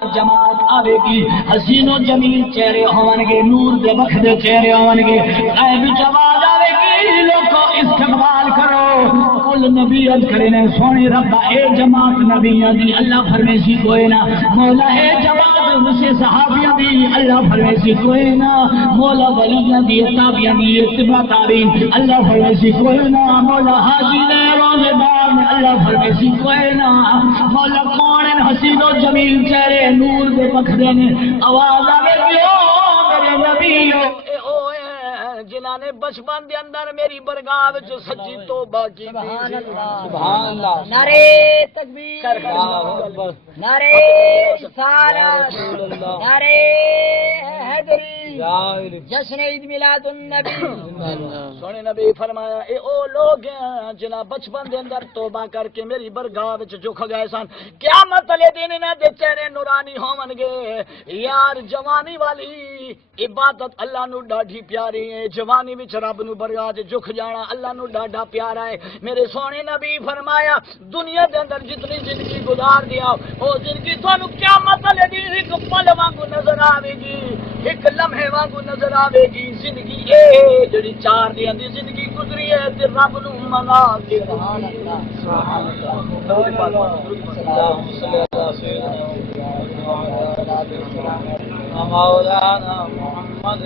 جماعت آوے گی، حسین و جمیل چہرے ہون گے، نور دے بخدے چہرے ہون گے، غیب جماعت آوے گی، لوگوں استقبال کرو۔ کل نبی عرض کرے نے سونے ربا اے جماعت نبیاں دی اللہ فرمیسی کوئی نہ، مولا اے جماعت سے صحابیاں دی اللہ فرمیسی کوئی نہ، مولا ولیاں دی تابعیاں دی اتباع تابعین اللہ فرمیسی کوئی نہ، مولا حاجی نے روزے دار نے اللہ فرمیسی کوئی نہ، مولا کون حسین و جمیل چہرے نور دے بکھرے نے آواز آوے گیو میرے نبیو جنہاں نے بچپن دے اندر میری برگاہ وچ سچی توبہ کی سبحان اللہ سبحان اللہ نعرے تکبیر نعرے رسالت نعرے حیدری جشن عید میلاد النبی سونے نبی فرمایا اے او لوگ ہیں جنہاں بچپن دے اندر توبہ کر کے میری برگاہ وچ جھک گئے سن، قیامت والے دن انہاں دے چہرے نورانی ہون گے۔ یار جوانی والی عبادت اللہ نو ڈاڈھی پیاری ہے، جوانی وچ رب نو برگاہ وچ جھک جانا اللہ نو ڈاڈا پیارا ہے۔ میرے سونے نبی فرمایا دنیا دے اندر جتنی زندگی گزار دیا او زندگی تانوں قیامت والے دن ایک پل وانگو نظر آوے گی، ایک لمحے وانگو نظر آوے گی۔ زندگی اے جڑی 4 دن دی زندگی گزری ہے تے رب نو منا کے سبحان اللہ سبحان مولانا محمد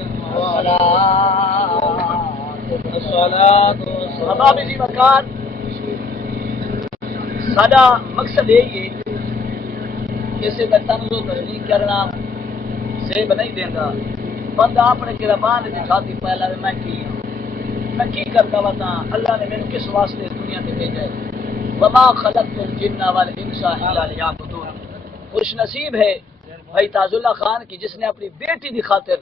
سادہ مقصد یہی ہے کسی کا تنظ و تحریک کرنا سیب نہیں دینا، بندہ اپنے گربان کی چھاتی پہلا میں کی کرتا بتا اللہ نے میرے کس واسطے دنیا میں بھیجا ہے۔ وما خلقت الجن والانس الا لیعبدون۔ خوش نصیب ہے بھائی تاج اللہ خان کی جس نے اپنی بیٹی کی خاطر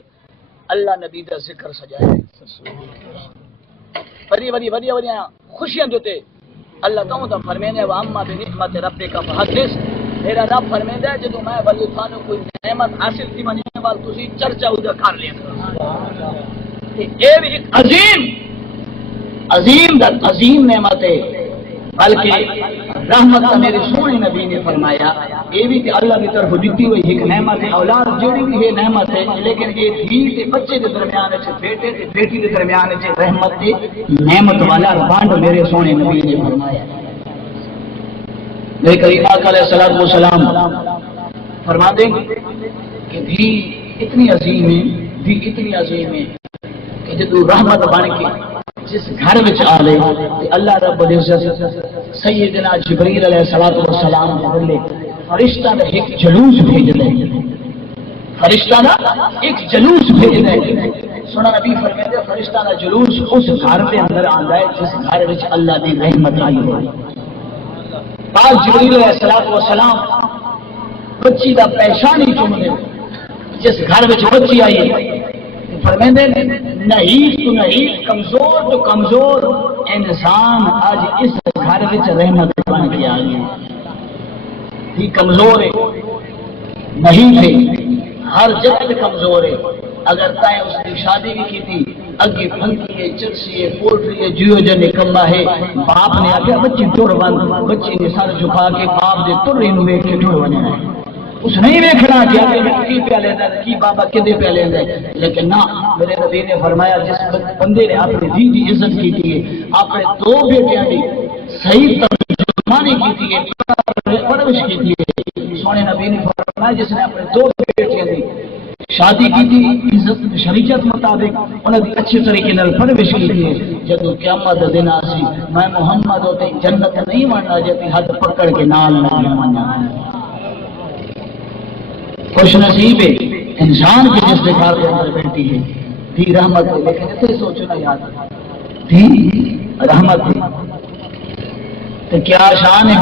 اللہ نبی کا ذکر سجایا ہے۔ بڑی بڑی بڑی بڑی خوشیاں دیتے اللہ تعالیٰ دا فرمینے و اما بنعمت ربک فحدث۔ میرا رب فرمیندہ ہے جدو میں ولی تھانو کوئی نعمت حاصل تھی مننے وال تسی چرچا ادھر کر لیا اے بھی ایک عظیم نعمت ہے، بلکہ رحمت کا میرے سونے نبی نے فرمایا یہ بھی کہ اللہ کی طرف دیتی ہوئی ایک نعمت ہے۔ اولاد جڑی بھی ہے نعمت ہے، لیکن یہ دھی تے بچے کے درمیان ہے، بیٹے تے بیٹی کے درمیان ہے رحمت تے نعمت والا بانڈ میرے سونے نبی نے فرمایا۔ میرے کریم آقا علیہ الصلوۃ والسلام فرما دیں کہ دھی اتنی عظیم ہے، دھی اتنی عظیم ہے کہ جدو رحمت بن کے جس گھر وچ آ لے اللہ رب العزت سیدنا جبریل علیہ الصلوۃ والسلام دے فرشتہ نے ایک جلوس بھیج دے، فرشتہ نا ایک جلوس بھیج دے۔ سنا نبی فرماتے ہیں فرشتہ کا جلوس اس گھر کے اندر آندا ہے جس گھر وچ اللہ دی رحمت آئی ہو۔ پاک جبریل علیہ الصلوۃ والسلام بچی دا پیشانی چوم دے جس گھر وچ بچی آئی ہے، فرمیندے نہیں تو نہیں کمزور تو کمزور انسان آج اس گھر وچ رحمت بن کے آ گیا۔ تھی کمزور ہے نہیں تھے، ہر جگہ پہ کمزور ہے۔ اگر تائیں اس کی شادی بھی کی تھی اگے پھنکی ہے چرسی ہے پوٹری ہے جیو جن نکما ہے، باپ نے آگیا بچی ٹر بن، بچی نے سر جھکا کے باپ دے تر انہوں ویکھ کے ٹر بننا ہے۔ اس نہیں دیکھنا کہ کی پیا لینا کی بابا کدے پیا لینا، لیکن نہ میرے نبی نے فرمایا جس بندے نے اپنی دھی کی عزت کی تھی، اپنے 2 بیٹیاں کی صحیح ترجمانی کی تھی، پرورش کی تھی، سونے نبی نے فرمایا جس نے اپنے 2 بیٹیاں کی شادی کی تھی عزت شریعت مطابق انہوں نے اچھے طریقے نال پرورش کی تھی، جدو قیامت دن آسی میں محمد ہوتے جنت نہیں بننا جاتی ہاتھ پکڑ کے نال نہ ماننا۔ خوش نصیب ہے انسان کے جس کے گھر کے اندر بیٹھی ہے دھی رحمت ہے، لیکن اتنے سوچنا یاد دھی رحمت ہے تو کیا شان ہے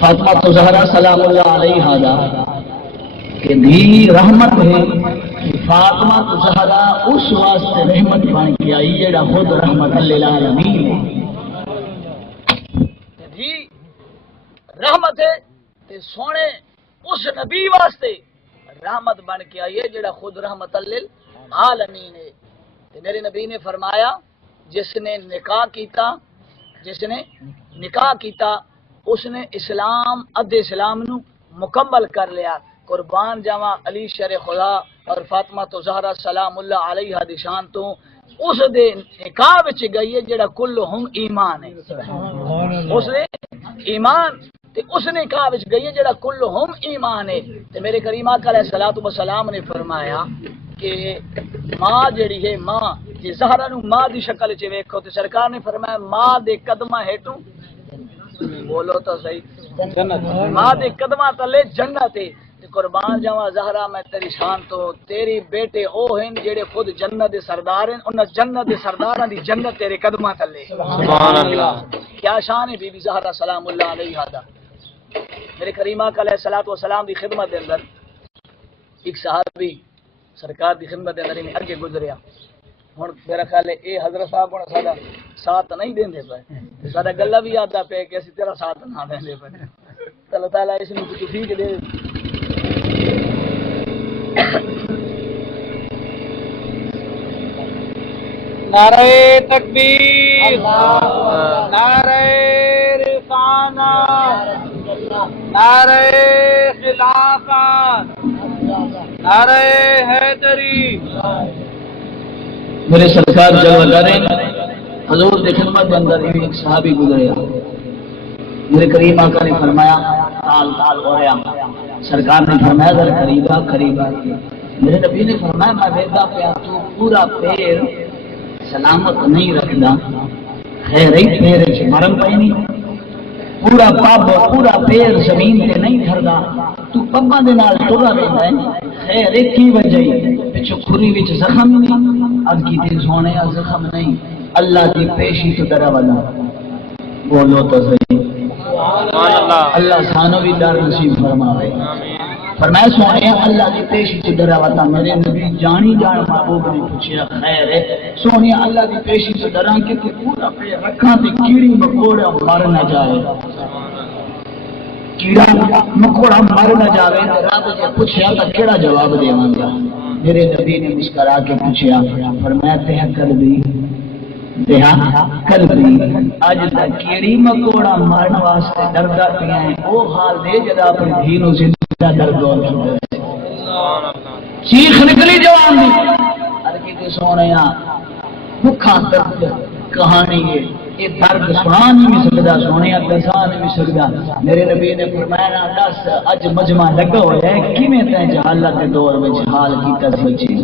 فاطمہ زہرا سلام اللہ علیہا دا کہ دھی رحمت ہے کہ فاطمہ زہرا اس واسطے رحمت بن کے آئی جڑا خود رحمت للعالمین ہے۔ دھی رحمت ہے تے سونے اس نبی واسطے رحمت بن کے آئی ہے جڑا خود رحمت للعالمین ہے۔ میرے نبی نے فرمایا جس نے نکاح کیتا اس نے اسلام ادھے اسلام نو مکمل کر لیا۔ قربان جاواں علی شر خدا اور فاطمہ تو زہرا سلام اللہ علیہ دی شان تو اس دے نکاح وچ گئی ہے جڑا کلہم ایمان ہے، اس دے ایمان تے اس نکاح وچ گئی ہے جڑا کلہم ایمان ہے۔ تے میرے کریم آقا علیہ الصلوۃ والسلام نے فرمایا کہ ماں جڑی ہے ماں جی زہرا نو ماں دی شکل وچ ویکھو تے سرکار نے فرمایا ماں دے قدماں ہیٹوں بولو تو صحیح جنت، ماں دے قدماں تلے جنت ہے۔ قربان جاواں زہرا میں تیری شان تو تیری بیٹے او ہیں جڑے خود جنت دے سردار ہیں، انہاں جنت دے سرداراں دی جنت تیرے قدماں تلے۔ سبحان اللہ، کیا شان ہے بی بی زہرا سلام اللہ علیہا دا۔ میرے کریم آقا علیہ الصلوۃ والسلام دی خدمت دے اندر ایک صحابی سرکار دی خدمت دے اندر میں اگے گزریا، ہن میرا خیال ہے اے حضرت صاحب ہن ساڈا ساتھ نہیں دیندے پے، ساڈا گلا بھی آدا پے کہ اسی تیرا ساتھ نہ دیندے پے، اللہ تعالیٰ اس نو توفیق دے۔ نعرہ تکبیر، نعرہ رسالت، نعرہ خلافت، نعرہ حیدری۔ میرے سرکار جلوہ کریں حضور کی خدمت کے اندر ایک صحابی گزریا، میرے کریم آقا نے فرمایا تال تال ہو رہا، سرکار نے فرمایا ذرا قریبا قریبا، میرے نبی نے فرمایا میں ویدا پیا تو پورا پیر سلامت نہیں رکھدا، خیر ہی پیر چ مرم پئی نہیں، پورا پب پورا پیر زمین تے نہیں دھردا، تو پباں دے نال ٹرا رہندا ہے، خیر ایک کی وجہ ہے پچھو کھری وچ زخم نہیں، اب کی تے سونے زخم نہیں، اللہ دی پیشی تو ڈرا والا، بولو تو صحیح، اللہ سانو بھی ڈر نصیب فرماوے۔ فرمایا سونے اللہ کی پیشی سے ڈرا وتا، میرے نبی جانی جان محبوب نے پوچھا خیر ہے سونے اللہ کی پیشی سے ڈراں کہ پورا پیر رکھاں تے کیڑی مکوڑا مر نہ جائے، کیڑا مکوڑا مر نہ جاوے تے رب جے پوچھیا تے کیڑا جواب دیواں گا؟ میرے نبی نے مسکرا کے پوچھا، فرمایا تے قلبی دیہا قلبی، اج تک کیڑی مکوڑا مرن واسطے ڈردا پیا ہے، او حال دے جدا اپنی دھی نو زندہ درد اور چیخ نکلی جوان دی، ہر کی سونیا بکھا درد کہانی ہے، یہ درد سنا نہیں سکدا، سونے دسا نہیں سکدا۔ میرے نبی نے فرمایا نا دس اج مجمع لگا ہوا ہے کیویں تے جہالت دے دور وچ حال کیتا سچی،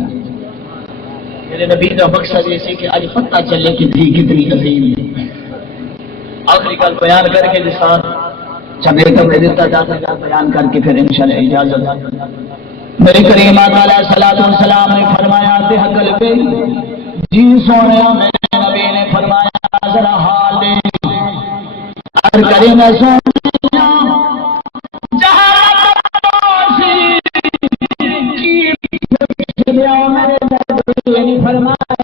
میرے نبی کا مقصد یہ سی کہ آج پتہ چلے کہ دھی کتنی عظیم ہے۔ آخری گل بیان کر کے جس ساتھ چمیے کا میں دیتا جاتا ہے بیان کر کے پھر انشاءاللہ اجازت۔ میرے کریم آقا علیہ الصلوۃ والسلام نے فرمایا دہ قلبی، جی سونے میرے نبی نے فرمایا ذرا حال دے، ہر کریم سونے جہالت فرمایا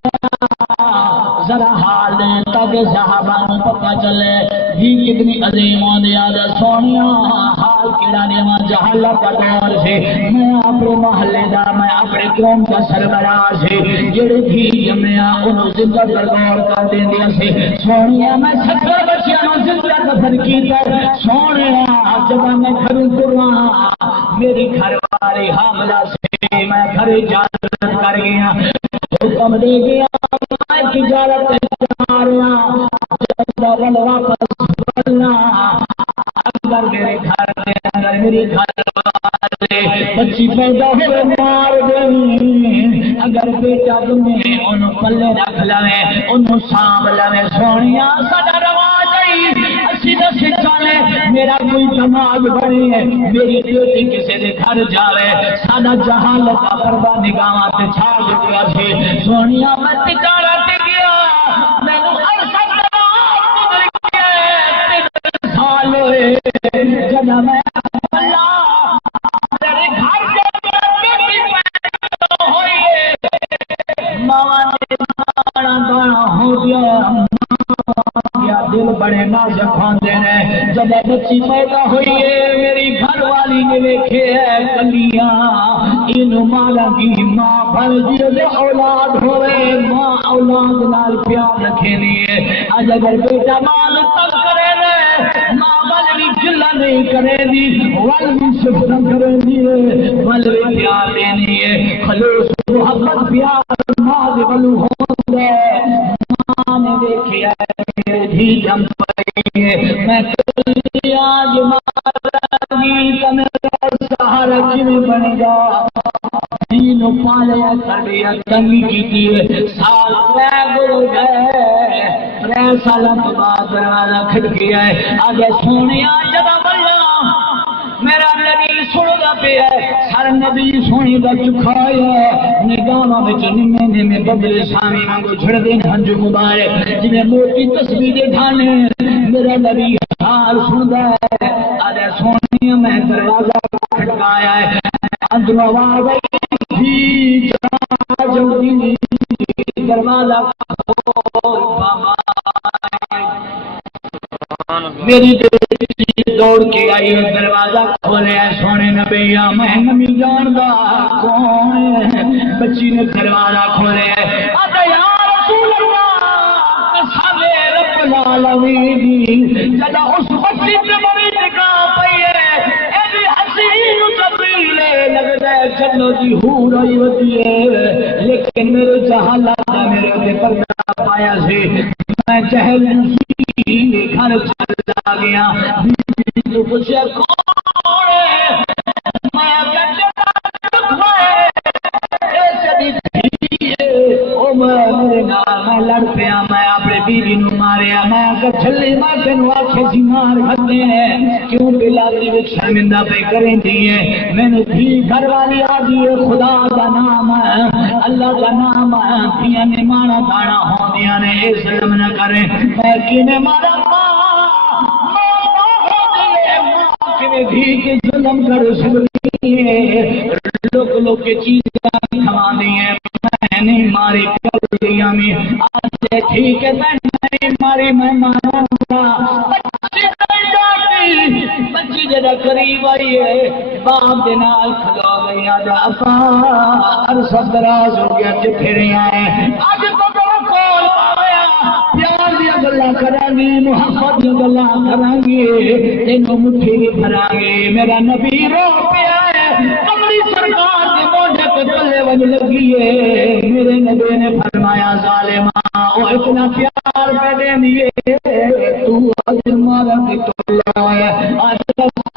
ذرا حال دے تاکہ صحابہ کو پتہ چلے جی کتنی عظیم ہوندیا دے سونیا، حال کیڑا دیواں جہالت کا دور سے، میں اپنے محلے دا میں اپنے قوم کا سربراہ سے، جڑے بھی جمیا انہوں زندہ درگور کر دیندیا سے، سونیا میں 70 بچیاں نوں زندہ دفن کیتا، سونیا جب میں گھروں تراں میری گھر والی حاملہ سے میں گھر اجازت کر گیا، حکم دے گیا میں تجارت جا رہا، جب واپس بڑھنا اگر میرے گھر کے اندر میری گھر والے بچی پیدا ہوئے مار دیں، اگر بیٹا تمہیں انہوں پلے رکھ لوے انہوں سانب لوے، سونیا ساڈا رواج ہے اسی دس چلے میرا کوئی دماغ بنے میری بیٹی کسی دے گھر جاوے ساڈا جہالت کا پردہ نگاہاں تے چھا دیا سی، سونیا میں تجارت گیا مینوں عرصہ سال ہوئے جب میں اللہ تیرے گھر کے بیٹی پیدا ہوئی ماں نے دانا دانا ہو گیا، دل بڑے نازک ہوندے نے، جب بچی پیدا ہوئی ہے میری گھر والی نے ویکھے کلیاں اینو مالا کی ماں بھر جی اولاد ہوئے، ماں اولاد نال پیار رکھے لیے، اج اگر بیٹا مال تنگ کرے ماں والی جلا نہیں کرے دی ول بھی صفت کرے دی ول بھی پیار دینی ہے خلوص محبت پیار ماں دے ولو ہوندا ہے ماں نے دیکھیا بھی جم پئی میں آج مارا میرا سہارا کیوں بنے گا دین پالیا سڑیا تنگی کی سال گزر گئے 3 سال بعد دروازہ کھٹ گیا ہے آگے سونے جدا بڑا میرا نبی سنتا پیا سر نبی سونی کا چکھایا نگاہاں وچ نمے نمے بدلے سامی وانگو چھڑدے ہنجو مبارک جویں موٹی تصویر ڈھانے میرا نبی حال سندا ہے آدھے سونی میں دروازہ کھٹکایا ہے اندر آواز آئی تھی دروازہ کھول بابا میری بیٹی دوڑ کے آئی دروازہ کھولے سونے نبی میں نبی جاندا کون بچی نے دروازہ کھولے آتا یا رسول اللہ قسم رب العالمین جدا اس بچی تے بڑی نگاہ پئی ہے ایڈی حسین طویلے لگدا ہے جنو دی حور آئی ہوتی ہے لیکن میرے جہالت میرے تے پردہ پایا سی میں جہل گھر چلا گیا تو پوچھا کون ہے میں لڑ پیا میں اپنے بیوی نو ماریا میں چھلی میں تینوں آخے سی مار کھدے ہیں کیوں بلادری وچ شرمندہ پہ کریں دیے میں نے بھی گھر والی آ دیے خدا کا نام ہے اللہ کا نام ہے دیا نے مارا دانا ہوندیاں نے اے ظلم نہ کریں میں کینے مارا بھی کے ظلم کر سکتی ہے لوگ کے چیزیں کھوا دی ہیں میں نہیں ماری کلیاں میں آج ٹھیک ہے میں نہیں ماری میں ماروں گا بچی جڑا قریب آئی ہے باپ دے نال کھلو گئی آج افا عرصہ دراز ہو گیا کہ پھرے آئے آج تو کول آیا پیار دیا گلا کریں گی محبت دیا گلا کریں گی تینوں مٹھی بھرا گے میرا نبی رو پیا ہے کمری سرکار کے موڈے پہ تلے وج لگی ہے میرے نبی نے فرمایا ظالمہ وہ اتنا پیار پہ دے دیے تو آج مارا کی تولا ہے آج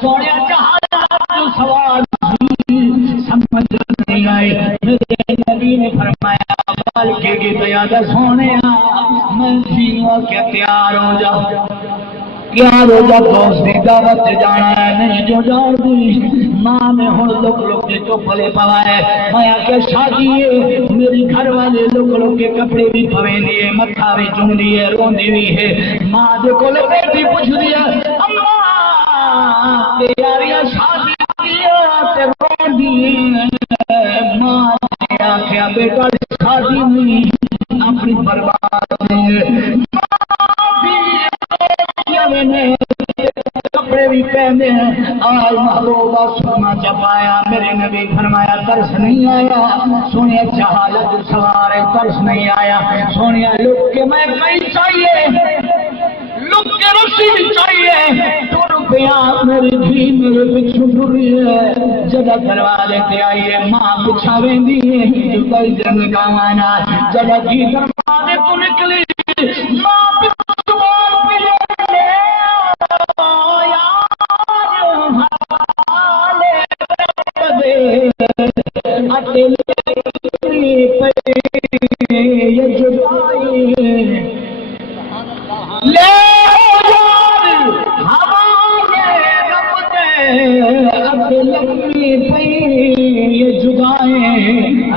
سونے جہاں جو سوال سمجھ نہیں آئے میرے نبی نے فرمایا بال کے گی تیادہ سونے میں جیوا کے تیار ہو جاؤ پیار ہو جا دوست کی دعوت جانا ہے نہیں جو جان دی ماں نے ہوں لوگ کے چوپلے پوائے میں آکے شادی ہے میری گھر والے لوگ کے کپڑے بھی پویں دیے متھا بھی چون دیے رون دی ہے ماں دے کو بیٹی پوچھ دیا اماں تیاریاں شادی کیا تے رون دی ماں نے آکھیا بیٹا شادی نہیں اپنی برباد کپڑے بھی پہنے ہیں آج محبوبہ سرما چپایا میرے نبی فرمایا ترس نہیں آیا سونے جہالت سوار ہے ترس نہیں آیا سونے لک کے میں کہیں چاہیے لک کے رسی بھی چاہیے ٹور پیا میری بھی میرے پچھو ٹری ہے جگہ دروازے تے آئیے ماں پچھا ویندی ہے جو کئی جنگ گاوانا جگہ کی دروازے تو نکلی ماں پچھو پلے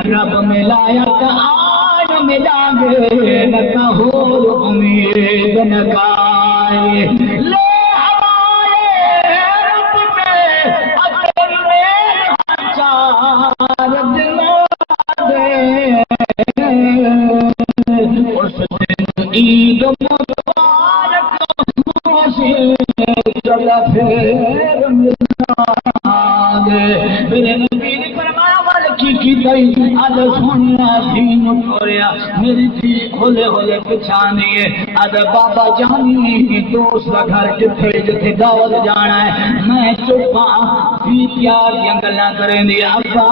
رب ملایا آج ملا گے نہ ہو امید نہ کائے لے ہمارے رب نے اپنے چار دلا دے اس دن عید مبارک خوشی چلا پھر ملا دے میرے نبی نے فرمایا کی گئی آج سونا تھی نٹوریا میری تھی کھولے ہولے پچھانی ہے آج بابا جانی دوست کا گھر جتھے جتھے دعوت جانا ہے میں چپا تھی پیار دیا گلا کریں دی ابا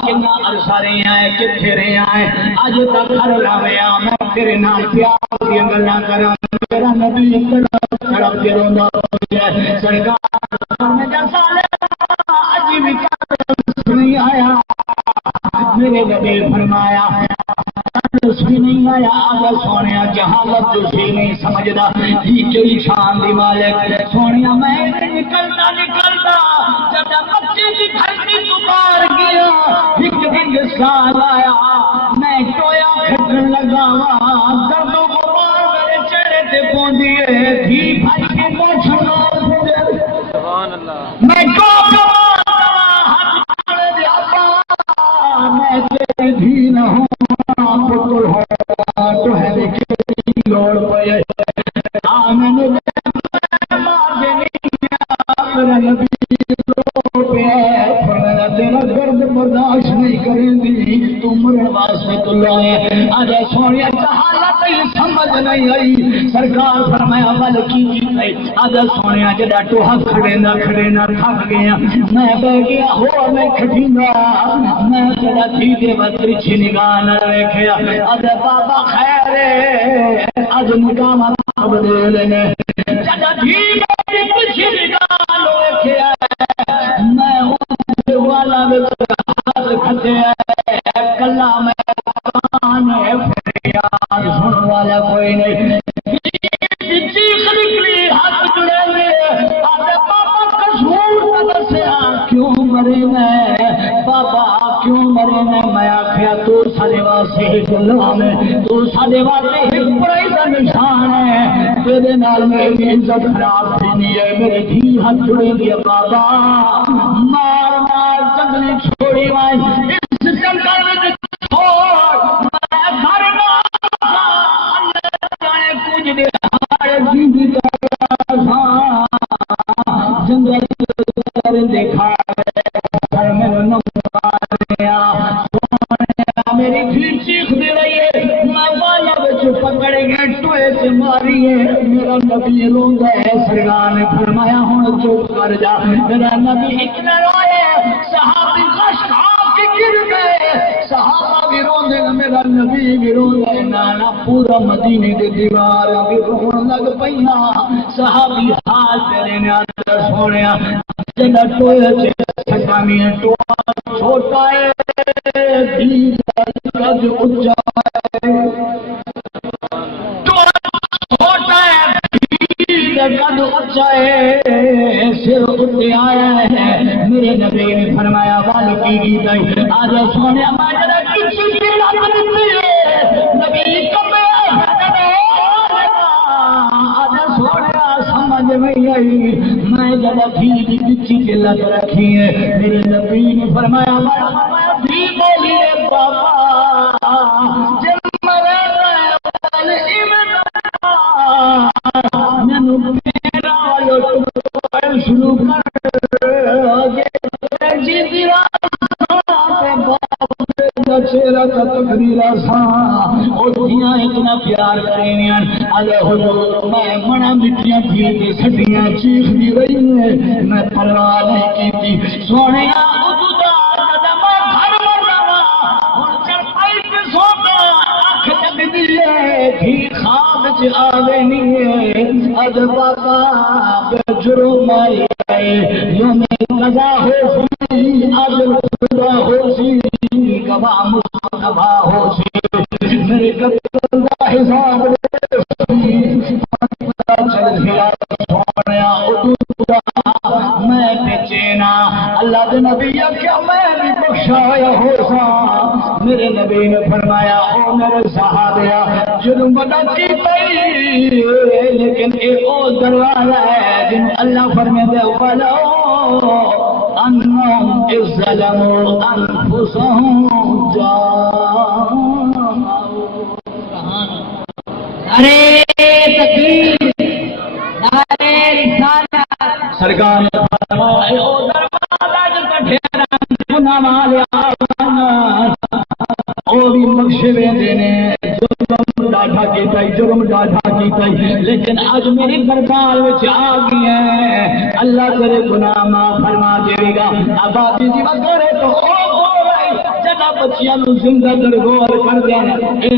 کنا عرصہ رہے ہیں کتھے رہے ہیں آج تک گھر لاویا میں تیرے نال پیار دیا گلا کریں میرا نبی کھڑا کے رونا سرکار میں جیسا آج بھی نہیں آیا میرے نبی فرمایا بھی نہیں آیا آگا سونے جہالت جو سی نہیں سمجھدا یہ کئی شان دی مالک سونے میں نکلتا جب بچے کی دھرتی پکار گیا ایک دن سال آیا میں ٹویا کھٹن لگا درد و غبار میرے چہرے تے پوندی ہے دھی بھائی کے موچھن سبحان اللہ میں میں تیری دھی نہ ہوں پتر ہوں تو ہے لیکن لوڑ پہ آمن میرا نبی تیرا درد برداشت نہیں کریں گی تم میرے واسطے تو لائے آج سونے جہالت سمجھ نہیں آئی سرکار فرمایا بل کی آج سونے جڑا ٹوہا کھڑے نہ تھک گیا میں بہ گیا ہو میں کھٹینگا میں جڑا تھی دے وقت نگاہ نہ رکھیا آج بابا خیر آج نگاہ بدل نے جڑا تھی دے نگاہ نہ رکھیا میں والا ہاتھ کھٹے کلا میں کان ہے فریاد سن والا کوئی نہیں چیخ نکلی ہاتھ جڑے ہوئے آدھے بابا کسور دسیا کیوں مرے میں بابا کیوں مرے میں آخیا تو سارے واسطے گلا میں تو سارے واسطے بڑائی کا نشان ہے تیرے نال میری عزت خراب نہیں ہے میرے دھی ہاتھ جڑے گیا بابا مار جنگلی چھوڑی وائے اس جنگل میں چھوڑ میں گھر نہ اللہ جانے کچھ دے ہارے جیدی کرا جنگل دیکھا گھر میں نماریا میری پھر چیخ دے رہی ہے میں والا بچ پکڑے گئے ٹوئے سے ماری ہے میرا نبی روندہ ہے سرکار نے فرمایا ہوں چپ کر جا میرا نبی اتنا روئے صحابی غش کھا کے گر گئے صحابہ بھی روندے میرا نبی بھی روندے نانا پورا مدینے دے دیوار بھی رون لگ پئیاں صحابی ہاتھ تیرے نے آدھر سونیا جنہ ٹوئے سے سکانی ہے ٹوئے چھوٹا ہے قد اچا ہے چھوٹا ہے قد اچا ہے سر اٹھے آیا ہے میرے نبی نے فرمایا وال کی گیت آج سونے ماجرا کسی کی رات دیتی ہے نبی کبھی آج سونے سمجھ میں آئی میں جب تھی بچی کے لگ رکھی ہے میرے نبی نے فرمایا بھی بولیے بابا جب مرے میں شروع کر جی چہرہ کا تقریر آسان اتنا پیار کریں حضور میں منا مٹیاں تھی کہ سٹیاں چیخ دی رہی ہے میں پرواہ نہیں کی سونے آوے نہیں اد بابا جرم یوم قضا ہو سی اد خدا ہو سی گواہ مصطفیٰ ہو سی میرے قتل کا حساب چل گیا سونے میں بچینا اللہ کے نبی کیا میں بھی بخشایا ہو سا میرے نبی نے فرمایا او میرے صحابہ جرم بڑا کی پئی لیکن ایک اور دروازہ ہے جن اللہ فرمائے دے ولو انہم اذ ظلموا انفسهم ارے تکبیر نعرہ رسالت سرکار نے فرمایا او دروازہ جو ٹھہرا گناہ والے جرم ڈاڈا کیتا لیکن اج میری دربار وچ آ گئی ہے اللہ کرے گناہ معاف فرما دے گا آبادی دی وغیرہ تو جدا بچیاں نو زندہ کر غور کر دے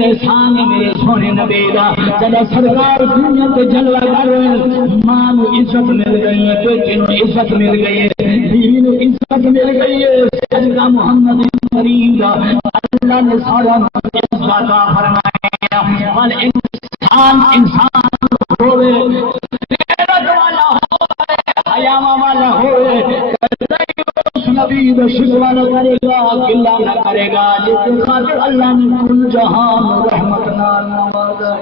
احسان میرے سونے نبی دا جدا سرکار دنیا تے جلوہ کر ماں نو عزت مل گئی ہے بیٹے نو عزت مل گئی ہے بیوی نو عزت مل گئی ہے صدقہ محمد کریم دا اللہ نے سارا عزت فرمایا اور انسان ہوئے غیرت والا ہوئے حیا والا ہوئے اس نبی دا شکوہ نہ کرے گا گلہ نہ کرے گا جس خاطر اللہ نے کل جہان رحمت نال نوازا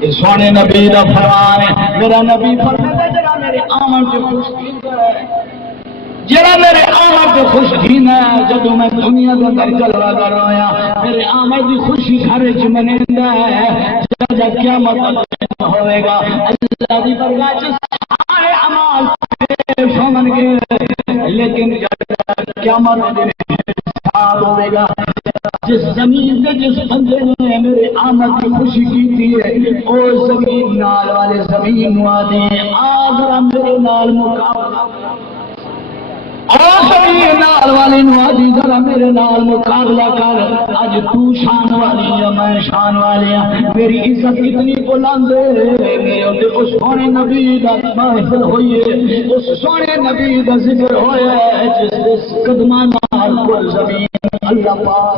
اس سونے نبی دا فرمان ہے میرا نبی فرماتا ہے جڑا میرے آمن سے خوش ہے جڑا میرے آمد سے خوش تھینا ہے جدو میں دنیا کے اندر جلوہ کر رہا ہوں میرے آمد کی خوشی گھر وچ منیندا ہے جب قیامت ہوئے گا اللہ دی برگاہ چ سارے اعمال پیش ہون گے لیکن جب قیامت دن حساب ہوئے گا جس زمین پہ جس بندے نے میرے آمد کی خوشی کی تھی او زمین نال والے زمین نو آدھی آگرہ میرے نال مقابلہ نال والی نوازی ذرا میرے نال مقابلہ کر اج تو شان والی یا میں شان والی ہوں میری عزت اتنی بلند ہے میرے اس سونے نبی دا محفل ہوئی ہے اس سونے نبی دا ذکر ہویا ہے جس قدماں نال کل زمین اللہ پاک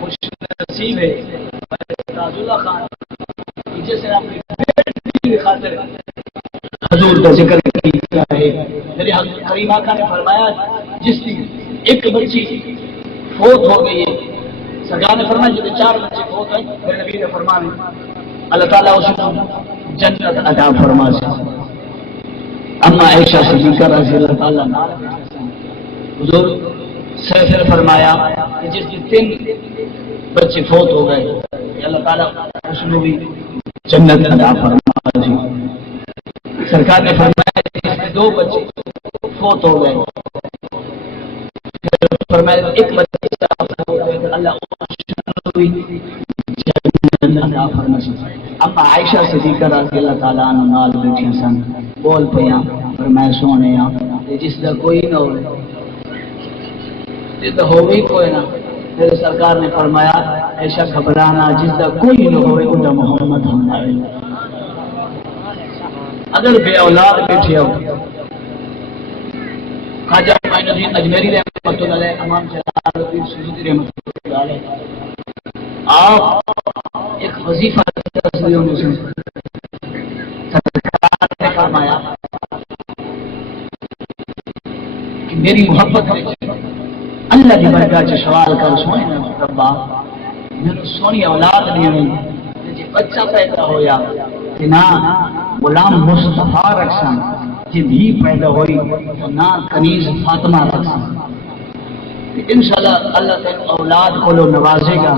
خوش نصیب ہے تاج اللہ خان جس نے اپنی بیٹی کی خاطر حضور کا ذکر کیا ہے میرے حضرت کریم آقا نے فرمایا جس کی ایک بچی فوت ہو گئی ہے سرکار نے فرمایا جب 4 بچے فوت ہیں میرے نبی نے فرمایا اللہ تعالیٰ اس کو جنت عطا فرما سے اما عائشہ صدیقہ رضی اللہ تعالیٰ عنہ حضور سے فرمایا کہ جس کے 3 بچے فوت ہو گئے اللہ تعالیٰ اس کو بھی جنت عطا فرما سے سرکار نے فرمایا جس میں 2 بچے فوت ہو گئے فرمایا ایک بچہ فوت ہو گئے اللہ جنت عطا فرمائے اما عائشہ صدیقہ رضی اللہ تعالیٰ عنہ نال بیٹھے سن بول پیاں فرمایا سونے جس دا کوئی نہ ہوئے یہ تو ہوئی کوئی نہ پھر سرکار نے فرمایا عائشہ گھبرانا جس دا کوئی نہ ہوئے ان دا محمد ہمارے اگر بے اولاد بیٹھے ہو خواجہ معین الدین اجمیری رحمۃ اللہ علیہ امام جلال الدین سیوطی رحمۃ اللہ علیہ آپ ایک وظیفہ تصویروں میں سے سرکار نے فرمایا کہ میری محبت میں اللہ کی برکات سے سوال کر سونے ربا میرے سونی اولاد نہیں ہوئی جی بچہ پیدا ہویا کہ نہ غلام مصطفیٰ رکھسن جی بھی پیدا ہوئی تو نہ کنیز فاطمہ رکھسن انشاءاللہ اللہ تعالی اولاد کو لو نوازے گا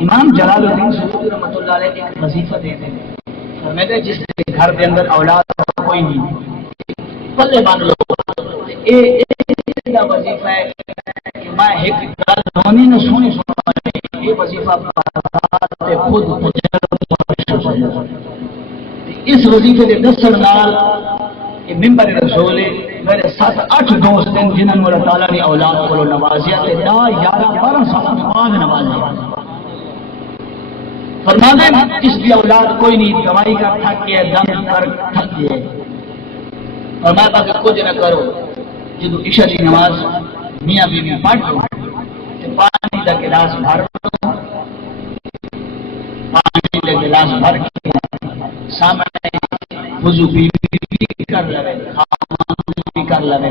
امام جلال الدین سیوطی رحمۃ اللہ علیہ ایک وظیفہ دیتے ہیں فرماتے جس کے گھر کے اندر اولاد کوئی نہیں پلے باندھ لو یہ وظیفہ ہے کہ میں ایک گل دھونی نے سونی سنا یہ وظیفہ خود اس وظیفے کے دسن نال یہ ممبر رسول میرے 7-8 دوست ہیں جنہوں نے اللہ تعالیٰ نے اولاد کو نوازیا تے 10-11-12 سال بعد نوازیا فرماتے ہیں اس کی اولاد کوئی نہیں دوائی کا تھک گیا دم کر تھک گیا فرماتا کہ کچھ نہ کرو جب عشاء کی نماز میاں بیوی پڑھ لو تو پانی کا گلاس بھر لو پانی کا گلاس بھر کے سامنے وضو بھی کر لے خامن بھی کر لے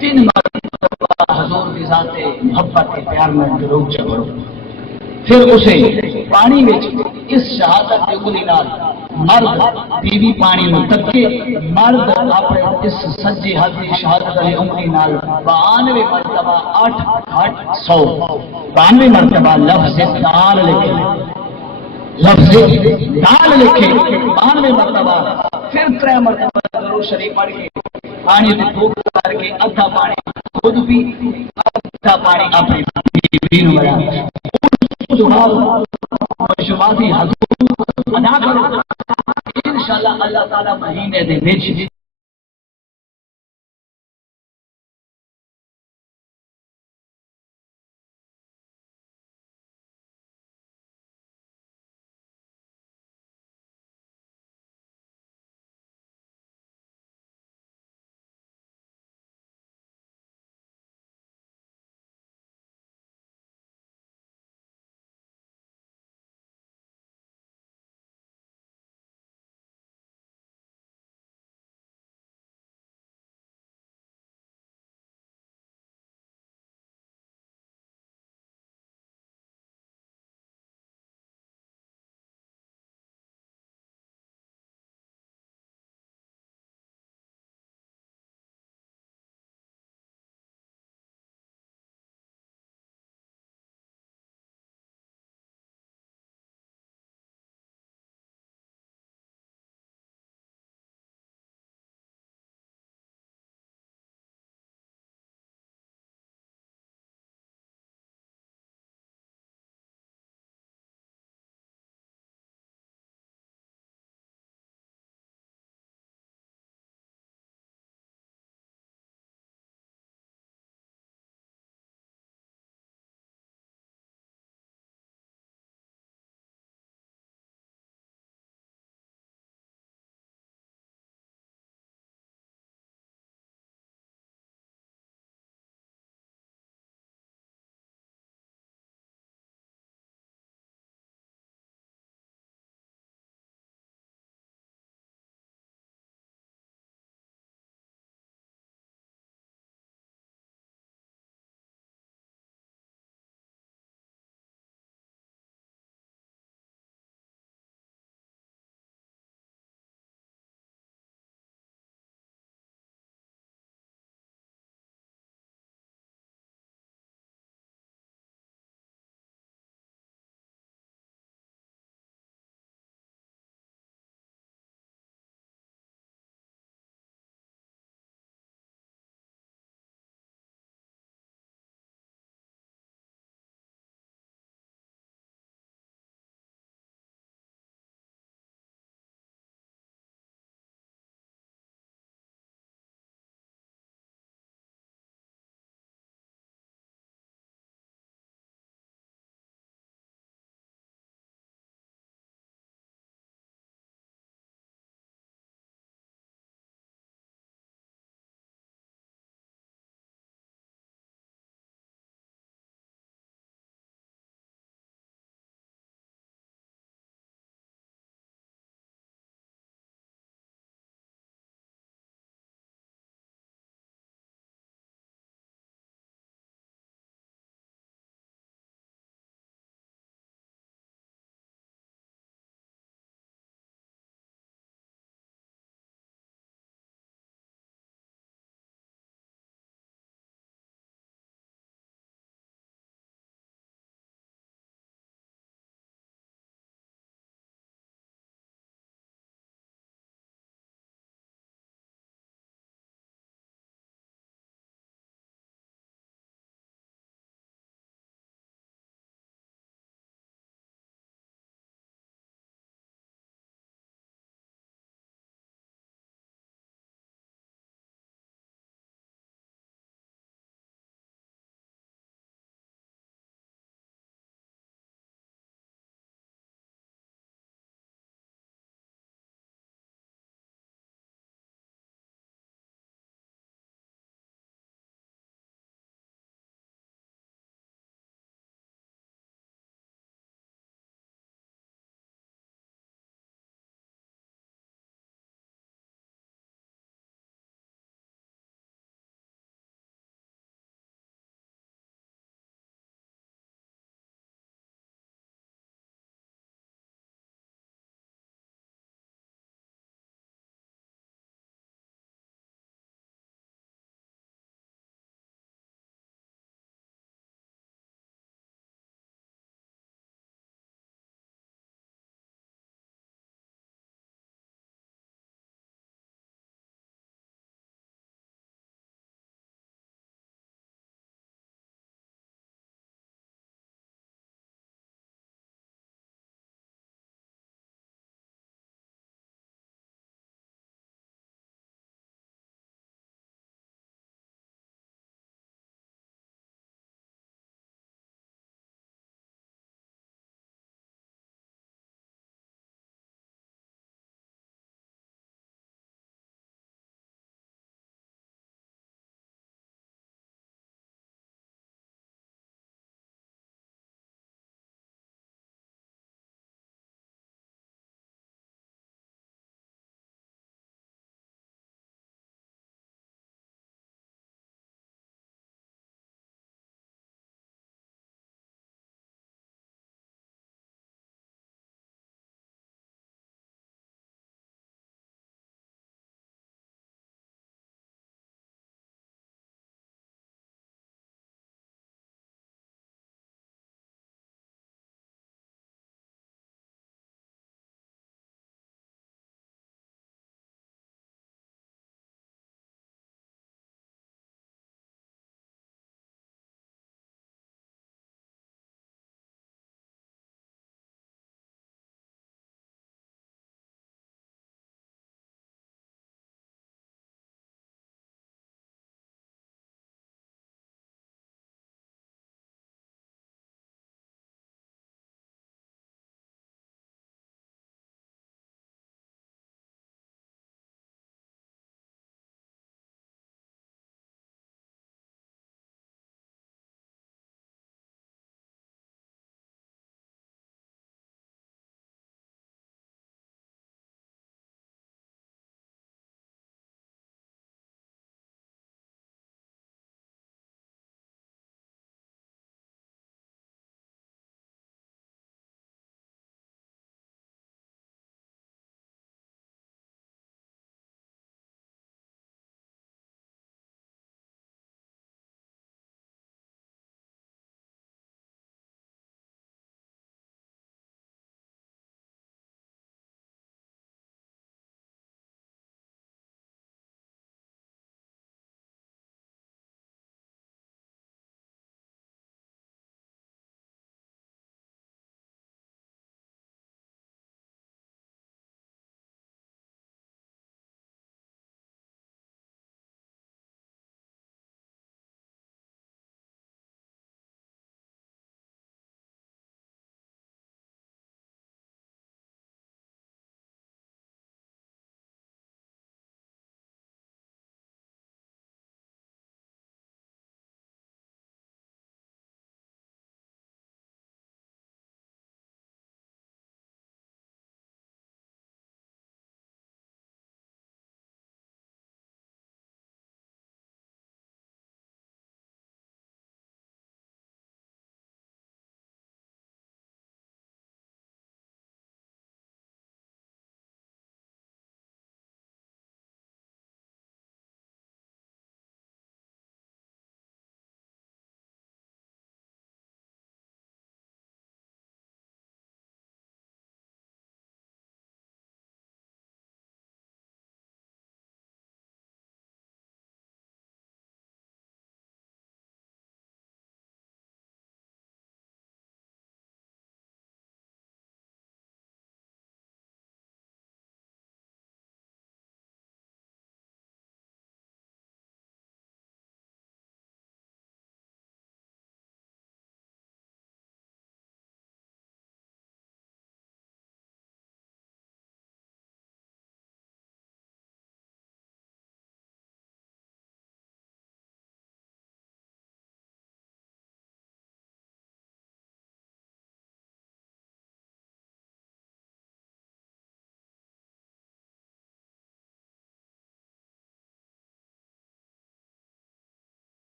3 مرتبہ حضور کی ذات محبت کے پیار میں دروگ چڑھو پھر اسے پانی وچ اس شہادت کے گلی نال مرد بیوی پانی میں تکے مرد اپنے اس سجی ہاتھ کی شہادت علی انگلی نال 92 مرتبہ 8-8-100 92 مرتبہ لفظ دال لکھے لفظ دال لکھے 92 مرتبہ پھر 3 مرتبہ درود شریف پڑھ کے پانی میں ڈوب کر کے ادھا پانی خود بھی ادھا پانی اپنی بیوی نو ملا مشروعاتی حقوق ادا کرو، انشاءاللہ اللہ تعالیٰ مہینے دے وچ